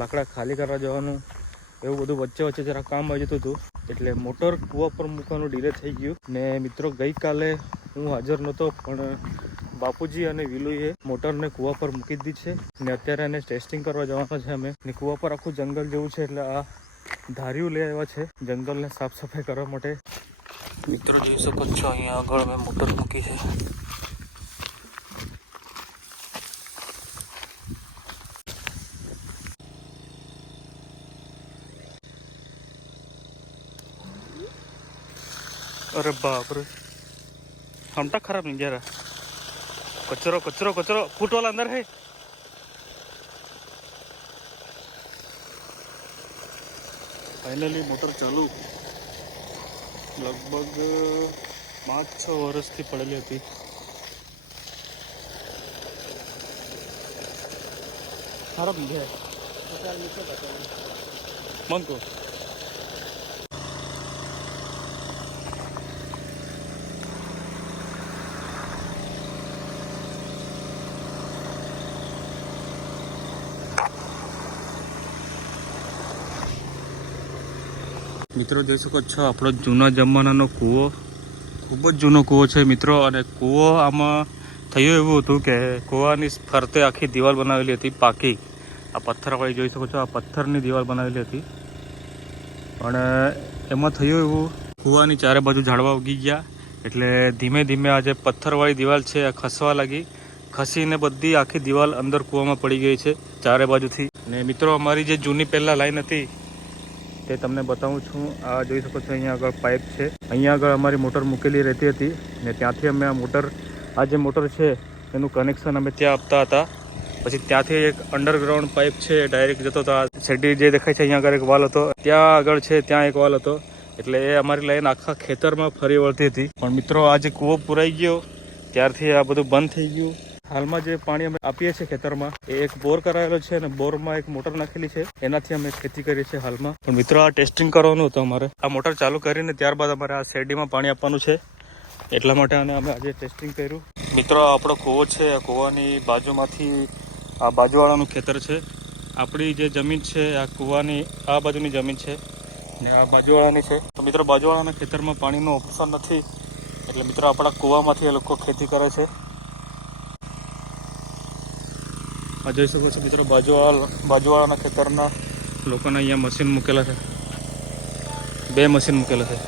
લાકડા ખાલી કરવા જવાનું એવું બધું વચ્ચે જરા કામ આવી જતું હતું, એટલે મોટર કૂવા પર મૂકવાનું ડિલે થઈ ગયું. ને મિત્રો ગઈકાલે હું હાજર નહોતો, પણ બાપુજી અને વિલુએ મોટરને કૂવા પર મૂકી દીધી છે ને અત્યારે એને ટેસ્ટિંગ કરવા જવાના છે અમે. ને કૂવા પર આખું જંગલ જેવું છે, એટલે આ ધારીઓ લઈ આવ્યા છે જંગલને સાફ સફાઈ કરવા માટે. મિત્રો જોઈ શકો છો અહીંયા આગળ મેં મોટર મૂકી છે. अरे बाप रे, हमटा खराब नहीं जा रहा. कचरो कचरो कचरो फूट वाला अंदर है. फाइनली मोटर चालू. लगभग 5-6 વર્ષથી પડેલી હતી. खराब नहीं है मन को. મિત્રો જોઈ શકો છો આપણો જૂના જમાનાનો કૂવો, ખૂબ જ જૂનો કૂવો છે મિત્રો. અને કૂવો આમાં થયું એવું હતું કે કૂવાની ફરતે આખી દિવાલ બનાવેલી હતી પાકી. આ પથ્થરવાળી જોઈ શકો છો, આ પથ્થરની દિવાલ બનાવેલી હતી. અને એમાં થયું એવું, કૂવાની ચારે બાજુ ઝાડવા ઉગી ગયા, એટલે ધીમે ધીમે આ જે પથ્થરવાળી દિવાલ છે આ ખસવા લાગી. ખસીને બધી આખી દિવાલ અંદર કૂવામાં પડી ગઈ છે ચારે બાજુથી. ને મિત્રો અમારી જે જૂની પહેલાં લાઈન હતી તે તમને બતાવું છું. આ જોઈ શકો છો અહીંયા આગળ પાઇપ છે. અહીંયા આગળ અમારી મોટર મૂકેલી રહેતી હતી ને ત્યાંથી અમે આ જે મોટર છે એનું કનેક્શન અમે ત્યાં આપતા હતા. પછી ત્યાંથી એક અંડરગ્રાઉન્ડ પાઇપ છે ડાયરેક્ટ જતો હતો. આ શેડી જે દેખાય છે અહીંયા આગળ એક વાલ હતો, ત્યાં આગળ છે ત્યાં એક વાલ હતો, એટલે એ અમારી લાઈન આખા ખેતરમાં ફરી વળતી હતી. પણ મિત્રો આ જે કૂવો પુરાઈ ગયો ત્યારથી આ બધું બંધ થઈ ગયું. હાલમાં જે પાણી અમે આપીએ છીએ ખેતરમાં એ એક બોર કરાયેલો છે અને બોરમાં એક મોટર નાખેલી છે, એનાથી અમે ખેતી કરીએ છીએ હાલમાં. પણ મિત્રો આ ટેસ્ટિંગ કરવાનું હતું અમારે. આ મોટર ચાલુ કરીને ત્યારબાદ અમારે આ શેરડીમાં પાણી આપવાનું છે, એટલા માટે અમે આજે ટેસ્ટિંગ કર્યું. મિત્રો આપણો કૂવો છે, આ કૂવાની બાજુમાંથી આ બાજુવાળાનું ખેતર છે. આપણી જે જમીન છે આ કૂવાની આ બાજુની જમીન છે ને આ બાજુવાળાની છે. તો મિત્રો બાજુવાળાના ખેતરમાં પાણીનું ઓપ્શન નથી, એટલે મિત્રો આપણા કૂવામાંથી એ લોકો ખેતી કરે છે. આ જોઈ શકો છો મિત્રો બાજુવાળાના ખેતરના લોકોના અહીંયા મશીન મૂકેલા છે, 2 મશીન મૂકેલા છે.